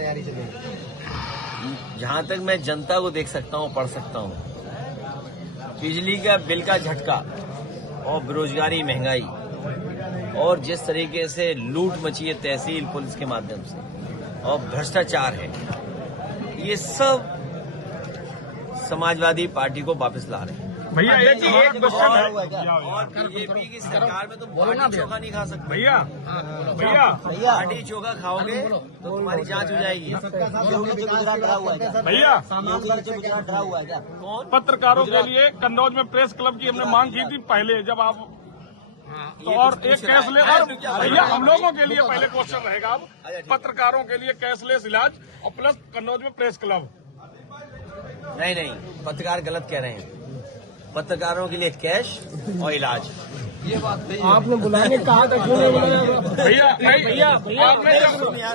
तैयारी चल रही? जहाँ तक मैं जनता को देख सकता हूँ, पढ़ सकता हूँ, बिजली का बिल का झटका और बेरोजगारी, महंगाई और जिस तरीके से लूट मची है तहसील पुलिस के माध्यम से और भ्रष्टाचार है, ये सब समाजवादी पार्टी को वापस ला रहे हैं। भैया एक क्वेश्चन है, और बीजेपी की सरकार में तुम बाटी चोखा नहीं खा सकते। भैया भैया बाटी चोखा खाओगे तो तुम्हारी जांच हो जाएगी। भैया गुजरात डरा हुआ है क्या? कौन? पत्रकारों के लिए कन्नौज में प्रेस क्लब की हमने मांग की थी पहले, जब आप तो और एक कैशलेस, और भैया हम लोगों के लिए पहले क्वेश्चन रहेगा अब, पत्रकारों के लिए कैशलेस इलाज और प्लस कन्नौज में प्रेस क्लब। नहीं, पत्रकार गलत कह रहे हैं। पत्रकारों के लिए कैश और इलाज। ये बात आपने बुलाने कहा था, क्यों नहीं बुलाया? भैया भैया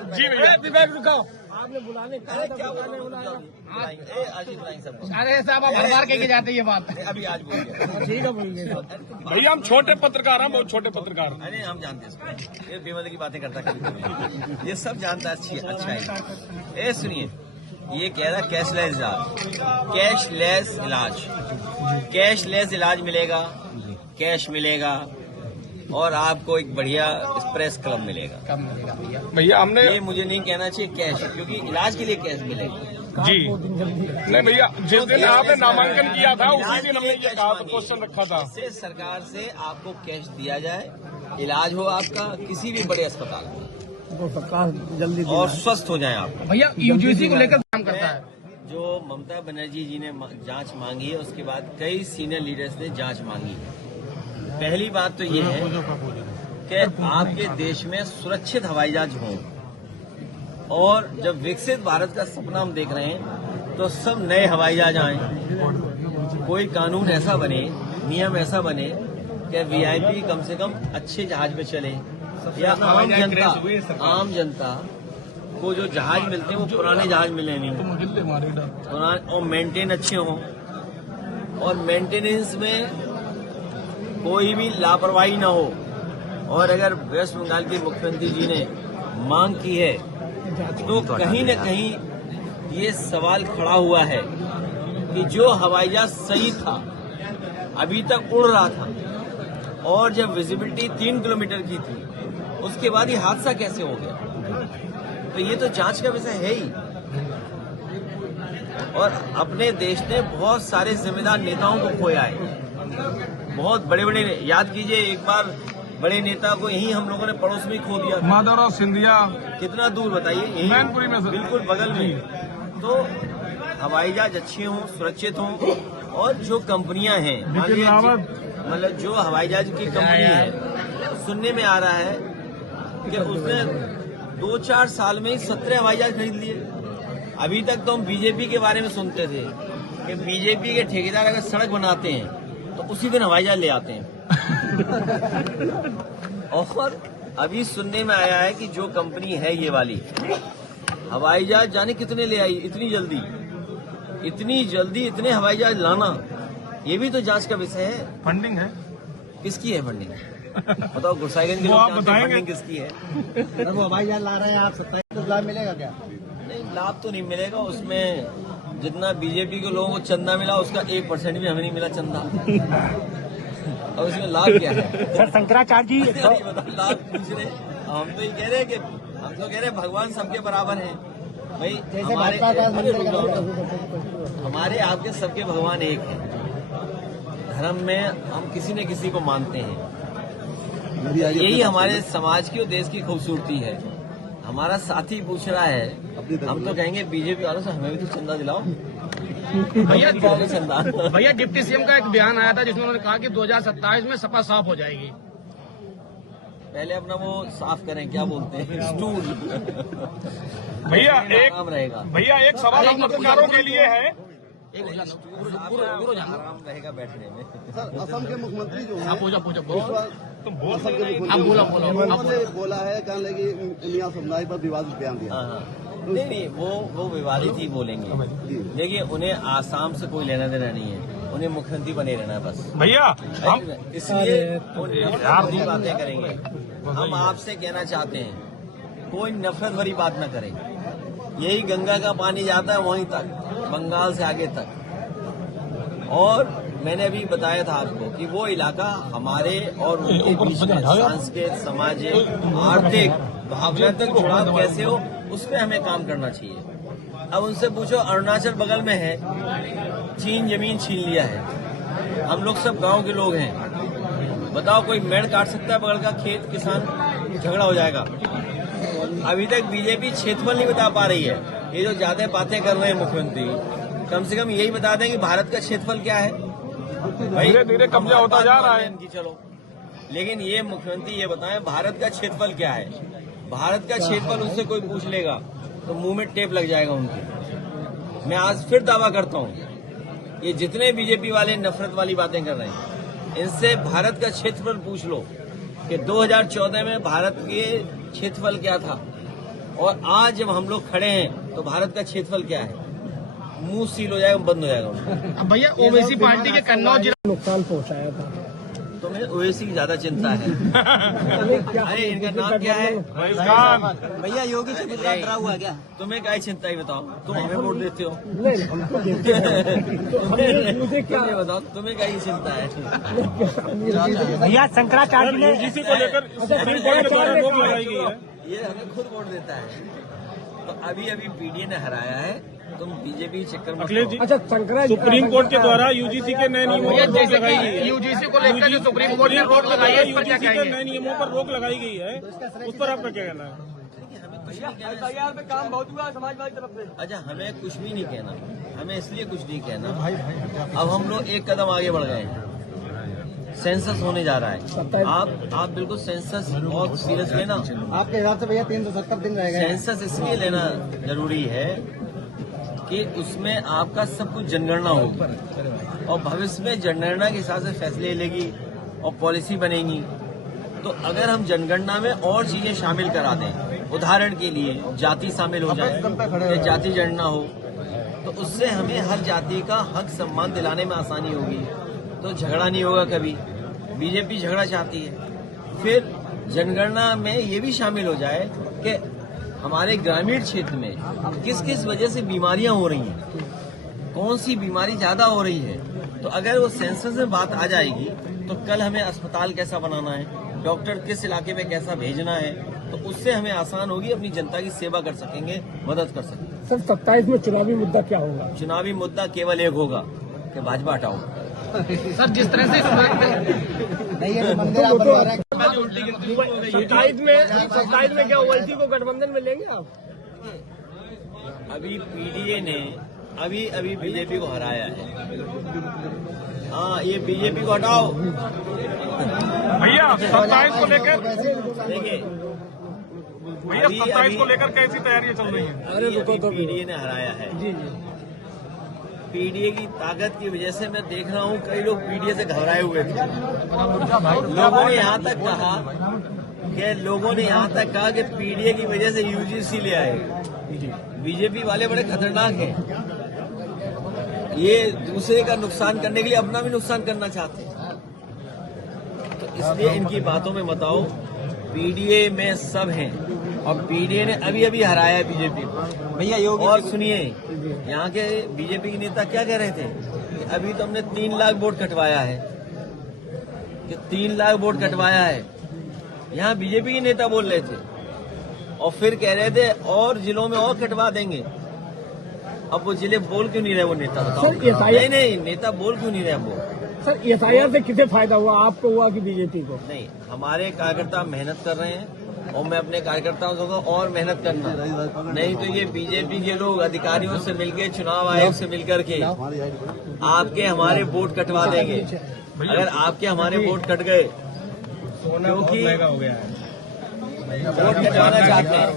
जी भैया रुकाओ, आपने बुलाने कहा था, बुलाने बुलाया। आज ही बुलाएंगे सबको। अरे साहब आप हर बार कह जाते हैं ये बात। अभी आज बोलिए। ठीक है बोलिए। भैया हम छोटे पत्रकार हैं, बहुत छोटे पत्रकार। अरे हम जानते हैं इसको, ये बेमतलब की बातें करता कभी, ये सब जानता है। अच्छा है। सुनिए, ये कह रहा कैशलेस इलाज, कैशलेस इलाज मिलेगा, कैश मिलेगा और आपको एक बढ़िया प्रेस क्लब मिलेगा। कब मिलेगा भैया? भैया हमने ये मुझे नहीं कहना चाहिए कैश, क्योंकि इलाज के लिए कैश मिलेगा। जी नहीं भैया, जिस दिन आपने नामांकन किया था उसी दिन हमने ये कहा था, क्वेश्चन रखा था। इससे सरकार से आपको कैश दिया जाए, इलाज हो आपका किसी भी बड़े अस्पताल में, तो सरकार जल्दी और स्वस्थ हो जाए आप। भैया यूजीसी को लेकर काम करता है। जो ममता बनर्जी जी ने जांच मांगी है, उसके बाद कई सीनियर लीडर्स ने जांच मांगी है। पहली बात तो ये है कि आपके देश में सुरक्षित हवाई जहाज हों, और जब विकसित भारत का सपना हम देख रहे हैं तो सब नए हवाई जहाज आए। कोई कानून ऐसा बने, नियम ऐसा बने कि वीआईपी कम से कम अच्छे जहाज में चले, या आम जनता को जो जहाज मिलते हैं वो पुराने जहाज मिले नहीं, पुराने और मेंटेन अच्छे हों, और मेंटेनेंस में कोई भी लापरवाही ना हो। और अगर वेस्ट बंगाल के मुख्यमंत्री जी ने मांग की है तो कहीं न कहीं ये सवाल खड़ा हुआ है कि जो हवाई जहाज सही था, अभी तक उड़ रहा था, और जब विजिबिलिटी 3 किलोमीटर की थी, उसके बाद ये हादसा कैसे हो गया? तो ये तो जांच का विषय है ही। और अपने देश ने बहुत सारे जिम्मेदार नेताओं को खोया है, बहुत बड़े बड़े। याद कीजिए, एक बार बड़े नेता को यहीं हम लोगों ने पड़ोस में खो दिया। माधवराव सिंधिया कितना दूर बताइए, मैनपुरी में, बिल्कुल बगल में। तो हवाई जहाज अच्छे हों, सुरक्षित हों, और जो कंपनियां हैं, मतलब जो हवाई जहाज की कंपनी है, सुनने में आ रहा है कि उसने 2-4 साल में ही 17 हवाई जहाज खरीद लिए। अभी तक तो हम बीजेपी के बारे में सुनते थे कि बीजेपी के ठेकेदार अगर सड़क बनाते हैं तो उसी दिन हवाई जहाज ले आते हैं। और अभी सुनने में आया है कि जो कंपनी है ये वाली, हवाई जहाज जाने कितने ले आई इतनी जल्दी इतने हवाई जहाज लाना, ये भी तो जांच का विषय है। फंडिंग है, किसकी है फंडिंग? बताओ, गुरसाईगंज के लोग जानते हैं फंडिंग किसकी है। वो हवाई जहाज ला रहे हैं आप, 27 लाख मिलेगा क्या? नहीं, लाभ तो नहीं मिलेगा उसमें। जितना बीजेपी के लोगों को चंदा मिला, उसका 1% भी हमें नहीं मिला चंदा। और उसमें लाभ क्या है? सर शंकराचार्य जी लाभ पूछ रहे, हम तो ये कह रहे हैं कि हम तो कह रहे हैं भगवान सबके बराबर हैं भाई। हमारे आपके सबके भगवान एक हैं। धर्म में हम किसी न किसी को मानते हैं। यही हमारे समाज की और देश की खूबसूरती है। हमारा साथी पूछ रहा है, हम तो कहेंगे बीजेपी वालों से हमें भी तो चंदा दिलाओ। भैया डिप्टी सीएम का एक बयान आया था जिसमें उन्होंने कहा कि 2027 में सपा साफ हो जाएगी। पहले अपना वो साफ करें, क्या बोलते हैं, स्टूल। भैया रहेगा। एक सवाल हम पत्रकारों के लिए है। आराम रहेगा बैठने में। सर, असम के मुख्यमंत्री जो हैं, तुम बोल असम के मुख्यमंत्री उन्होंने बोला है, कहने लगे मियां समुदाय पर विवादित बयान दिया। नहीं, वो विवादित ही बोलेंगे। देखिए, उन्हें आसाम से कोई लेना देना नहीं है, उन्हें मुख्यमंत्री बने रहना है बस। भैया हम इसलिए यार बातें करेंगे। हम आपसे कहना चाहते हैं, कोई नफरत भरी बात न करें। यही गंगा का पानी जाता है वहीं तक, बंगाल से आगे तक। और मैंने अभी बताया था आपको कि वो इलाका हमारे और उनके बीच में सांस्कृतिक, सामाजिक, आर्थिक, भावनात्मक जुड़ाव कैसे हो, उस पर हमें काम करना चाहिए। अब उनसे पूछो, अरुणाचल बगल में है, चीन जमीन छीन लिया है, हम लोग सब गांव के लोग हैं, बताओ कोई मेड़ काट सकता है बगल का खेत? किसान झगड़ा हो जाएगा। अभी तक बीजेपी क्षेत्रफल नहीं बता पा रही है। ये जो ज्यादा बातें कर रहे हैं मुख्यमंत्री, कम से कम यही बता दें कि भारत का क्षेत्रफल क्या है। धीरे धीरे कब्जा होता जा रहा है इनकी, चलो, लेकिन ये मुख्यमंत्री ये बताएं भारत का क्षेत्रफल क्या है। भारत का क्षेत्रफल उनसे कोई पूछ लेगा तो मुंह में टेप लग जाएगा उनके। मैं आज फिर दावा करता हूँ, ये जितने बीजेपी वाले नफरत वाली बातें कर रहे हैं, इनसे भारत का क्षेत्रफल पूछ लो कि 2014 में भारत के क्षेत्रफल क्या था और आज जब हम लोग खड़े हैं तो भारत का क्षेत्रफल क्या है। मुंह सील हो जाएगा, बंद हो जाएगा उनका। अब भैया ओवैसी पार्टी के कन्नौज जिला नुकसान पहुंचाया था, तो मुझे ओवैसी की ज्यादा चिंता है। अरे इनका नाम क्या है? भैया योगी से गुजरात रहा हुआ क्या? तुम्हें क्या चिंता है बताओ? तुम हमें वोट देते हो? नहीं हमको देते हैं। तो मुझे क्या तुम्हें बताओ, तुम्हें क्या चिंता है? भैया शंकराचार्य ने यूजीसी को लेकर सुप्रीम कोर्ट के द्वारा रोक लगाई गई है। ये हमें खुद वोट देता है। तो अभी पीडीए ने हराया है, तुम बीजेपी चक्कर में अखिलेश जी, अच्छा शंकराचार्य सुप्रीम कोर्ट के द्वारा यूजीसी के नए नियमों पर रोक लगाई गई है। यूजीसी को लेकर जो सुप्रीम कोर्ट ने रोक लगाई है, इस पर क्या यूजीसी के कहेंगे? नए नियमों पर रोक लगाई गई है, उस पर आपका क्या कहना है? काम बहुत हुआ समाजवादी तरफ से। अच्छा, हमें कुछ भी नहीं कहना, हमें इसलिए कुछ नहीं कहना। अब हम लोग एक कदम आगे बढ़ गए हैं, सेंसस होने जा रहा है। आप बिल्कुल सेंसस बहुत सीरियस लेना। आपके हिसाब से भैया 370 दिन रहेगा। सेंसस इसलिए लेना जरूरी है कि उसमें आपका सब कुछ जनगणना होगी और भविष्य में जनगणना के हिसाब से फैसले लेगी और पॉलिसी बनेगी। तो अगर हम जनगणना में और चीजें शामिल करा दें, उदाहरण के लिए जाति शामिल हो जाए या जाति जनगणना हो, तो उससे हमें हर जाति का हक सम्मान दिलाने में आसानी होगी, तो झगड़ा नहीं होगा कभी। बीजेपी झगड़ा चाहती है। फिर जनगणना में ये भी शामिल हो जाए कि हमारे ग्रामीण क्षेत्र में किस किस वजह से बीमारियां हो रही हैं, कौन सी बीमारी ज्यादा हो रही है। तो अगर वो सेंसस में बात आ जाएगी तो कल हमें अस्पताल कैसा बनाना है, डॉक्टर किस इलाके में कैसा भेजना है, तो उससे हमें आसान होगी, अपनी जनता की सेवा कर सकेंगे, मदद कर सकेंगे। सर 27 में चुनावी मुद्दा क्या होगा? चुनावी मुद्दा केवल एक होगा कि भाजपा हटाओ। सर जिस तरह से मंदिर आप बनवा रहे हैं। 27 में क्या ओवैसी को गठबंधन में लेंगे आप? अभी पीडीए ने अभी बीजेपी को हराया है। हाँ, ये बीजेपी को हटाओ। भैया 27 को लेकर देखिए, भैया 27 को लेकर कैसी तैयारियां चल रही हैं? अभी पीडीए ने हराया है। पीडीए की ताकत की वजह से मैं देख रहा हूँ कई लोग पीडीए से घबराए हुए थे। लोगों ने यहाँ तक कहा कि पीडीए की वजह से यूजीसी ले आए। बीजेपी वाले बड़े खतरनाक हैं, ये दूसरे का नुकसान करने के लिए अपना भी नुकसान करना चाहते हैं। तो इसलिए इनकी बातों में मत आओ। पीडीए में सब हैं और पीडीए ने अभी हराया है बीजेपी को। भैया योगी और सुनिए, यहाँ के बीजेपी के नेता क्या कह रहे थे कि अभी तो हमने 3 लाख वोट कटवाया है, कि 3 लाख वोट कटवाया है। यहाँ बीजेपी के नेता बोल रहे थे और फिर कह रहे थे और जिलों में और कटवा देंगे। अब वो जिले बोल क्यों नहीं रहे वो नेता, बताओ? नहीं, नेता बोल क्यों नहीं रहे वो? सर एफआईआर से किसे फायदा हुआ, आपको हुआ कि बीजेपी को? नहीं, हमारे कार्यकर्ता मेहनत कर रहे हैं और मैं अपने कार्यकर्ताओं को और मेहनत करना, नहीं तो ये बीजेपी के लोग अधिकारियों से मिलकर, चुनाव आयोग से मिलकर के आपके हमारे वोट कटवा देंगे। अगर आपके हमारे वोट कट गए, क्योंकि वोट कटवाना चाहते हैं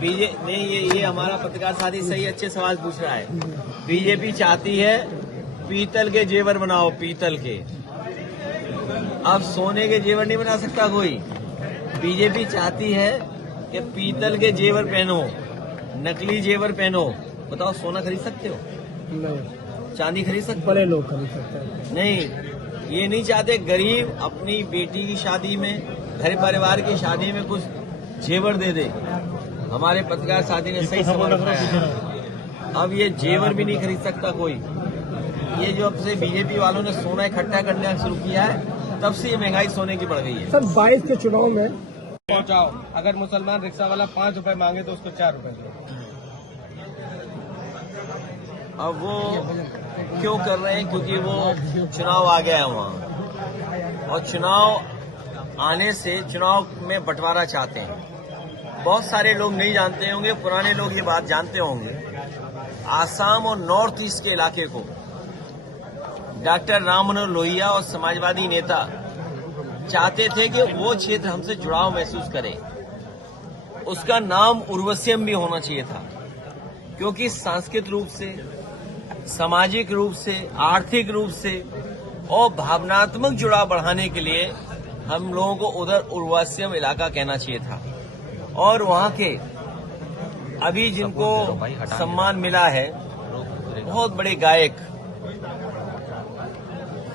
नहीं, ये हमारा पत्रकार साथी सही अच्छे सवाल पूछ रहा है। बीजेपी चाहती है पीतल के जेवर बनाओ, पीतल के। अब सोने के जेवर नहीं बना सकता कोई। बीजेपी चाहती है कि पीतल के जेवर पहनो, नकली जेवर पहनो। बताओ, सोना खरीद सकते हो? नहीं। चांदी खरीद सकते? बड़े लोग खरीद सकते हैं। नहीं, ये नहीं चाहते गरीब अपनी बेटी की शादी में, घर परिवार की शादी में कुछ जेवर दे दे। हमारे पत्रकार साथी ने सही सवाल उठाया है। अब ये जेवर भी नहीं खरीद सकता कोई। ये जो अब से बीजेपी वालों ने सोना इकट्ठा करना शुरू किया है, तब से ये महंगाई सोने की बढ़ गई है। सर 22 के चुनाव में पहुंचाओ, अगर मुसलमान रिक्शा वाला 5 रुपए मांगे तो उसको 4 रुपए दो। अब वो क्यों कर रहे हैं? क्योंकि वो चुनाव आ गया है वहाँ, और चुनाव आने से चुनाव में बंटवारा चाहते हैं। बहुत सारे लोग नहीं जानते होंगे, पुराने लोग ये बात जानते होंगे। आसाम और नॉर्थ ईस्ट के इलाके को डॉक्टर राम मनोहर लोहिया और समाजवादी नेता चाहते थे कि वो क्षेत्र हमसे जुड़ाव महसूस करे। उसका नाम उर्वश्यम भी होना चाहिए था, क्योंकि सांस्कृतिक रूप से, सामाजिक रूप से, आर्थिक रूप से और भावनात्मक जुड़ाव बढ़ाने के लिए हम लोगों को उधर उर्वश्यम इलाका कहना चाहिए था। और वहाँ के अभी जिनको सम्मान मिला है, बहुत बड़े गायक,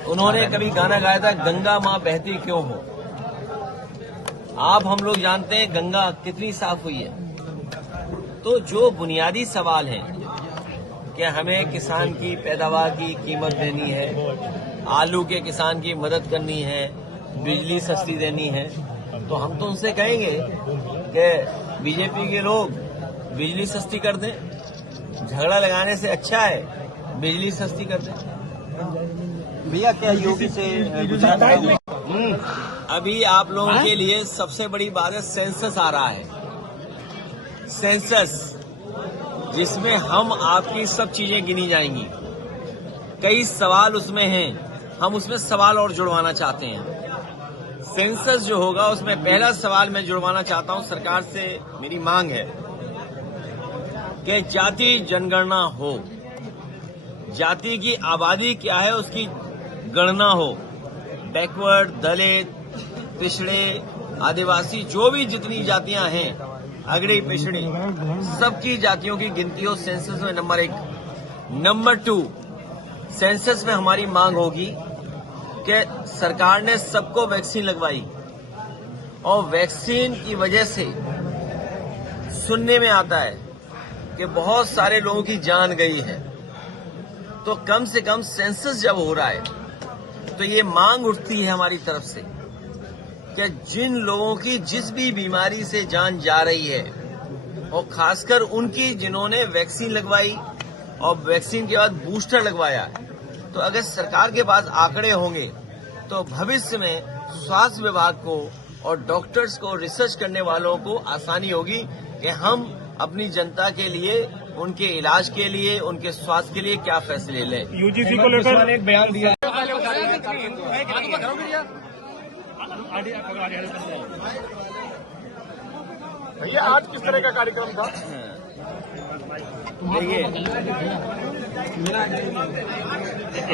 उन्होंने कभी गाना गाया था, गंगा माँ बहती क्यों हो। आप हम लोग जानते हैं गंगा कितनी साफ हुई है। तो जो बुनियादी सवाल हैं कि हमें किसान की पैदावार की कीमत देनी है, आलू के किसान की मदद करनी है, बिजली सस्ती देनी है, तो हम तो उनसे कहेंगे कि बीजेपी के लोग बिजली सस्ती कर दें। झगड़ा लगाने से अच्छा है बिजली सस्ती कर दें। भैया क्या योगी से गुजरात अभी आप लोगों के लिए सबसे बड़ी बात है, सेंसस आ रहा है। सेंसस जिसमें हम आपकी सब चीजें गिनी जाएंगी। कई सवाल उसमें हैं, हम उसमें सवाल और जुड़वाना चाहते हैं। सेंसस जो होगा उसमें पहला सवाल मैं जुड़वाना चाहता हूं, सरकार से मेरी मांग है कि जाति जनगणना हो। जाति की आबादी क्या है उसकी गणना हो। बैकवर्ड, दलित, पिछड़े, आदिवासी, जो भी जितनी जातियां हैं, अगड़ी पिछड़ी, सबकी जातियों की गिनती हो सेंसस में। नंबर 1। नंबर 2, सेंसस में हमारी मांग होगी कि सरकार ने सबको वैक्सीन लगवाई, और वैक्सीन की वजह से सुनने में आता है कि बहुत सारे लोगों की जान गई है। तो कम से कम सेंसस जब हो रहा है तो ये मांग उठती है हमारी तरफ से कि जिन लोगों की जिस भी बीमारी से जान जा रही है, और खासकर उनकी जिन्होंने वैक्सीन लगवाई और वैक्सीन के बाद बूस्टर लगवाया, तो अगर सरकार के पास आंकड़े होंगे तो भविष्य में स्वास्थ्य विभाग को और डॉक्टर्स को, रिसर्च करने वालों को आसानी होगी कि हम अपनी जनता के लिए, उनके इलाज के लिए, उनके स्वास्थ्य के लिए क्या फैसले लें। यूजीसी को लेकर एक बयान दिया। ये आज किस तरह का कार्यक्रम था? देखिए,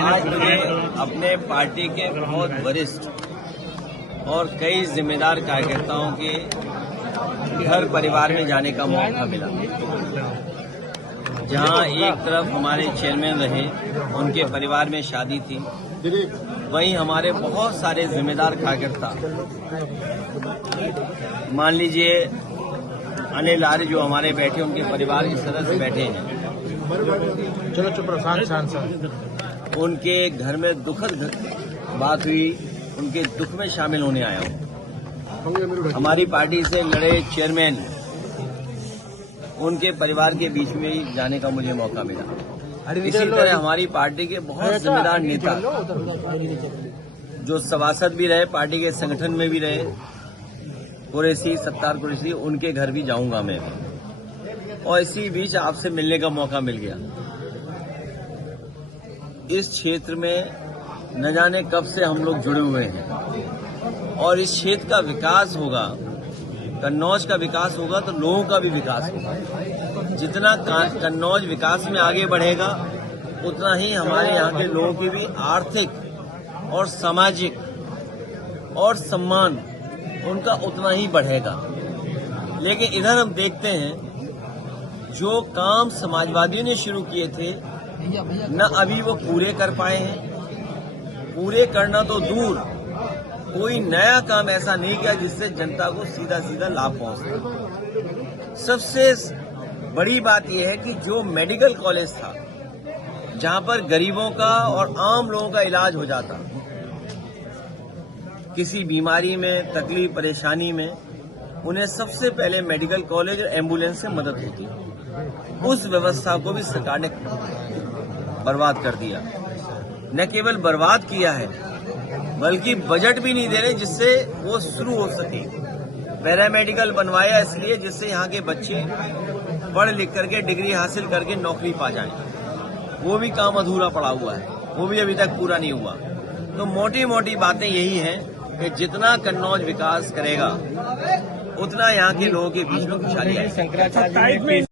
आज मुझे अपने पार्टी के बहुत वरिष्ठ और कई जिम्मेदार कार्यकर्ताओं के घर परिवार में जाने का मौका मिला, जहां एक तरफ हमारे चेयरमैन रहे, उनके परिवार में शादी थी, वहीं हमारे बहुत सारे जिम्मेदार कार्यकर्ता, मान लीजिए अनिल आर्य जो हमारे बैठे, उनके परिवार के सदस्य बैठे हैं। चलो चुप रहो, शांत। उनके घर में दुखद बात हुई, उनके दुख में शामिल होने आया हूं। हमारी पार्टी से लड़े चेयरमैन, उनके परिवार के बीच में ही जाने का मुझे मौका मिला। इसी तरह हमारी पार्टी के बहुत जिम्मेदार नेता जो सभासद भी रहे, पार्टी के संगठन में भी रहे, कुरैशी, सत्तार कुरैशी, उनके घर भी जाऊंगा मैं भी। और इसी बीच आपसे मिलने का मौका मिल गया। इस क्षेत्र में न जाने कब से हम लोग जुड़े हुए हैं, और इस क्षेत्र का विकास होगा, कन्नौज का विकास होगा तो लोगों का भी विकास होगा। जितना कन्नौज विकास में आगे बढ़ेगा, उतना ही हमारे यहाँ के लोगों की भी आर्थिक और सामाजिक और सम्मान उनका उतना ही बढ़ेगा। लेकिन इधर हम देखते हैं जो काम समाजवादियों ने शुरू किए थे, न अभी वो पूरे कर पाए हैं। पूरे करना तो दूर, कोई नया काम ऐसा नहीं किया जिससे जनता को सीधा सीधा लाभ पहुंचता। सबसे बड़ी बात यह है कि जो मेडिकल कॉलेज था, जहां पर गरीबों का और आम लोगों का इलाज हो जाता, किसी बीमारी में, तकलीफ परेशानी में, उन्हें सबसे पहले मेडिकल कॉलेज और एम्बुलेंस से मदद होती, उस व्यवस्था को भी सरकार ने बर्बाद कर दिया। न केवल बर्बाद किया है, बल्कि बजट भी नहीं दे रहे जिससे वो शुरू हो सके। पैरामेडिकल बनवाया इसलिए जिससे यहाँ के बच्चे पढ़ लिख करके डिग्री हासिल करके नौकरी पा जाएं। वो भी काम अधूरा पड़ा हुआ है, वो भी अभी तक पूरा नहीं हुआ। तो मोटी मोटी बातें यही हैं कि जितना कन्नौज विकास करेगा, उतना यहाँ के लोगों के बीच में खुशहाली आएगी।